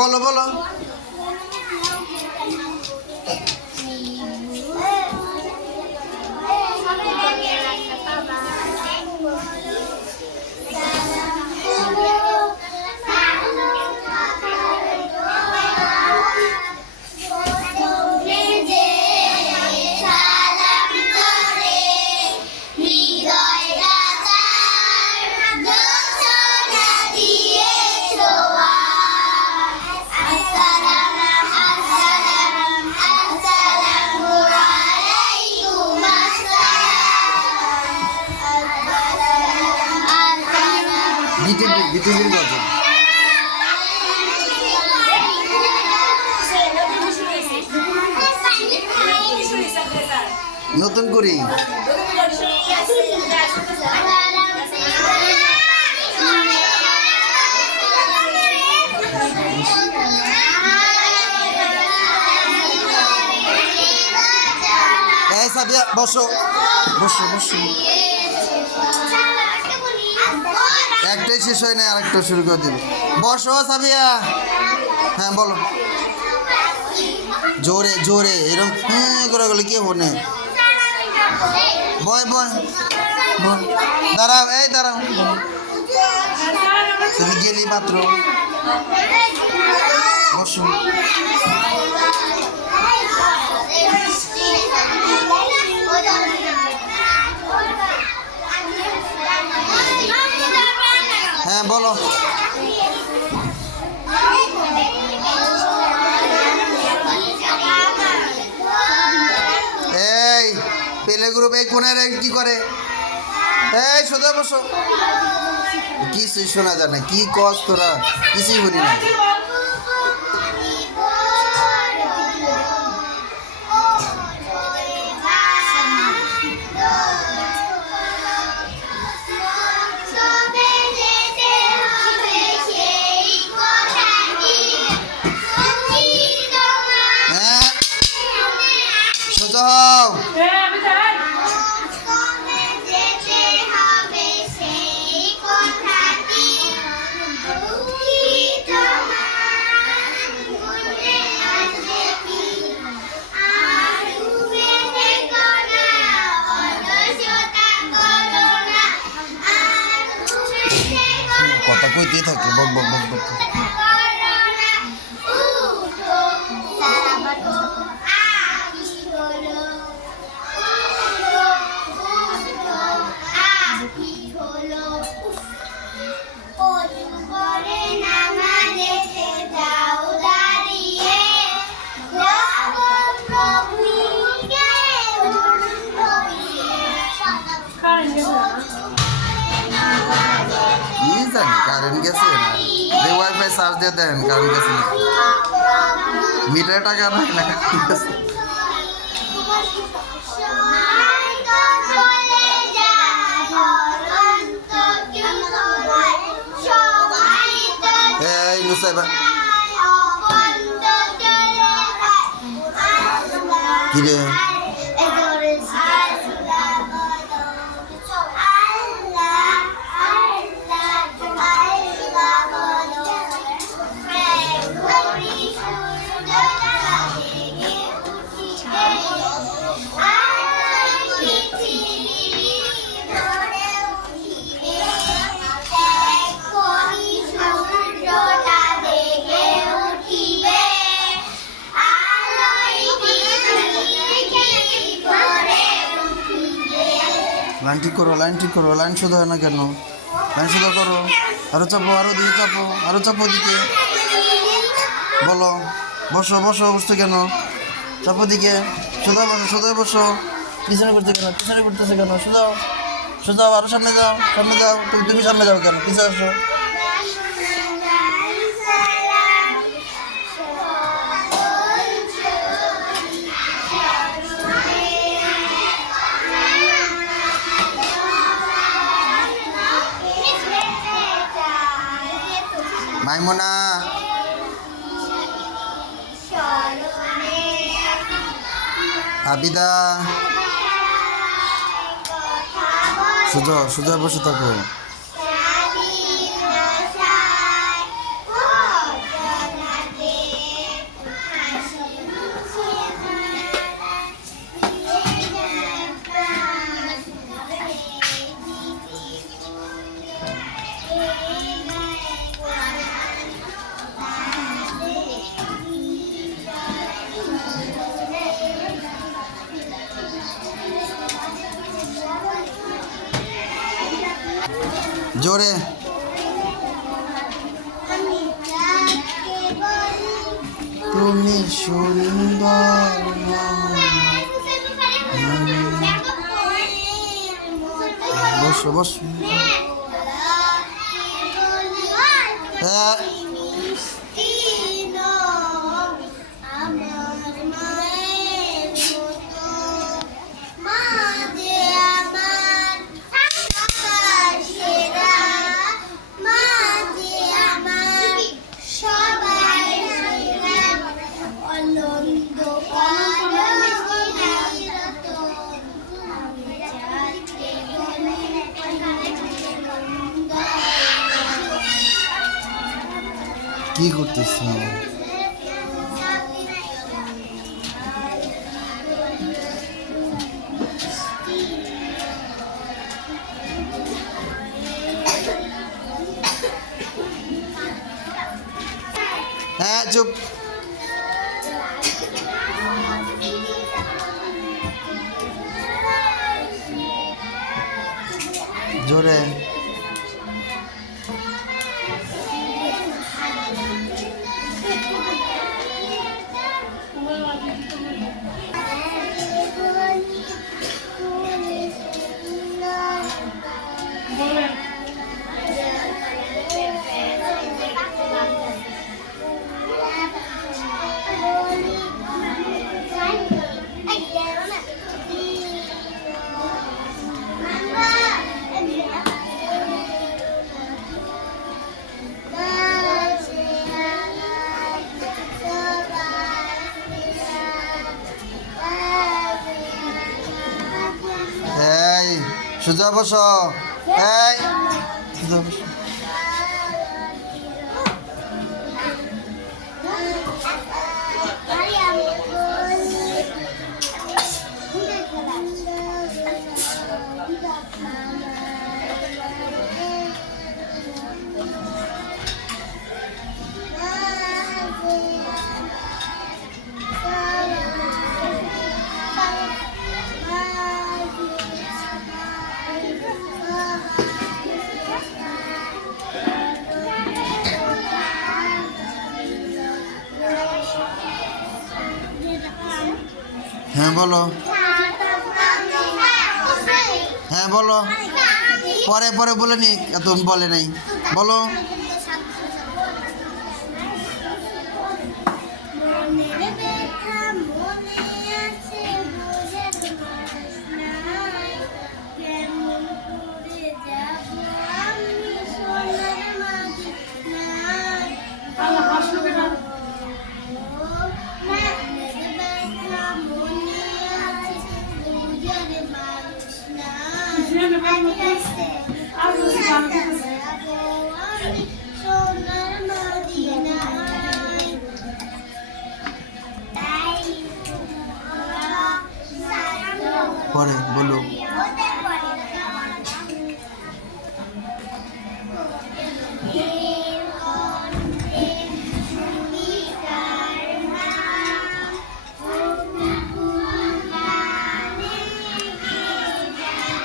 বলো বলো। বিটিভির গজল। নতুন করি সাবিয়া বসো বসো বসো। একটাই শেষ হয় না, আরেকটা শুরু করে দিবে। বসো সাবিয়া। হ্যাঁ বলো জোরে জোরে, এরকম করে গেলে কি হনে। বয় বয় দাঁড়াও, এই দাঁড়াও, তুমি গেলি মাত্র। বসো। হ্যাঁ বলো। এই পেলে গ্রুপ এই কোণের কি করে? এই সোজা বসো। কিছুই শোনা যায় না, কি কস তোরা, কিছুই বলি না। কথা কইতেই থাকে বক বক বক বক। কারেন্ট গেছে না, ওয়াইফাই চার্জ দিয়ে দেন, কারেন্ট গেছে না, মিটারে টাকা নাই না, কারেন্ট গেছে। এই নুসাইবা কি রে? লাইন ঠিক করো, লাইন ঠিক করো, লাইন সোজা হয় না কেন? লাইন সোজা করো, আরো চাপো, আরো দিকে চাপো, আরো চাপো দিকে। বলো বসো বসো, বসতে কেন? চাপো দিকে, সোজা বসো, সোজা বসো। পিছনে করতে কেন? পিছনে করতেছে কেন? সোজাও সোজাও, আরো সামনে যাও, সামনে যাও। তুমি সামনে যাও কেন? পিছনে আসো। মাইমুনা আবিদা সোজা সোজা বসে থাকো। জোরে তুমি সুন্দর বসো বসো হ্যাঁ কি করতেছ হ্যাঁ চুপ জোরে সোজা বসো এই সোজা বসো হ্যাঁ বলো হ্যাঁ বলো পরে পরে বলে নি এত বলে নাই বলো পরে বলো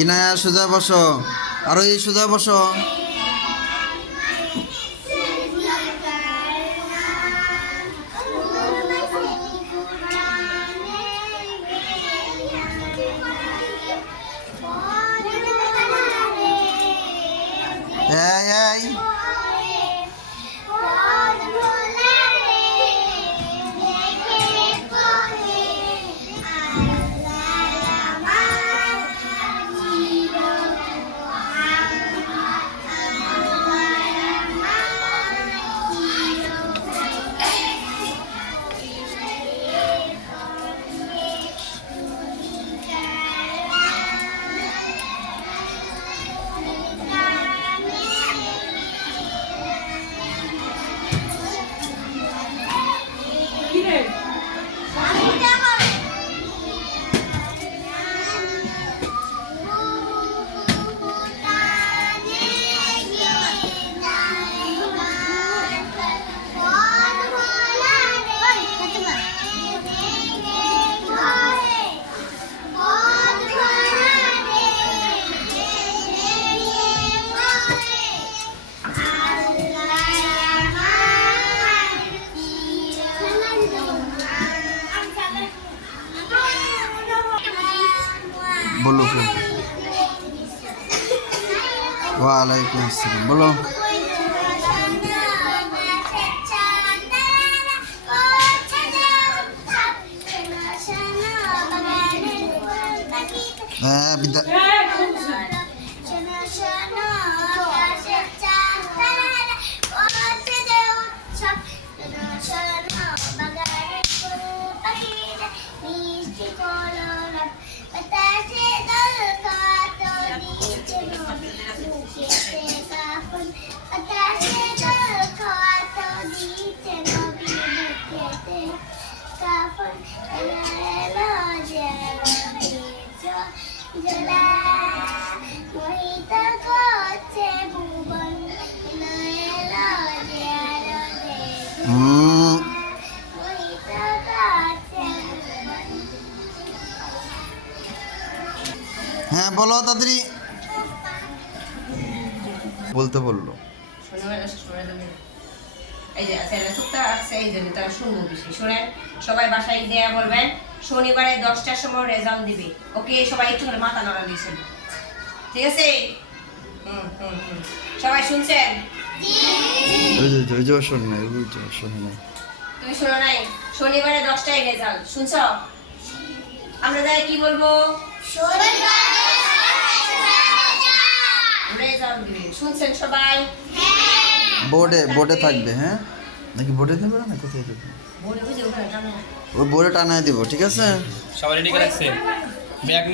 ইনায়া সোজা বসো আর এই সোজা বসো এই এই বলো কে? ওয়ালাইকুম আসসালাম, বলো। হ্যাঁ বিদ্যা হ্যাঁ বলো তাড়াতাড়ি, বলতে বললো। এই যে ফেসবুকটা আছে, এই জন্য তারা শুনবো বেশি। শোনেন, সবাই বাসায় দেয়া বলবেন শনিবারে 10টার সময় রেজাল্ট দিবে। ওকে, সবাই একটু করে মাথা নাড়া দিয়েছেন, ঠিক আছে? সবাই শুনছেন? শোনে নাই, শোনে নাই। তুমি শোনো নাই? শনিবারে 10টায় রেজাল্ট, শুনছো? আমরা যাই কি বলবো? রেজাল্ট দিবে, শুনছেন সবাই? বোর্ডে থাকবে, হ্যাঁ নাকি বোর্ডে দেবে না, কোথায় দেবে? বোর্ডে বুঝে ওখানে টানা। ওই বোর্ডে টানায় দিব, ঠিক আছে? সবাই রেডি করে রাখছে ব্যাগ নিয়ে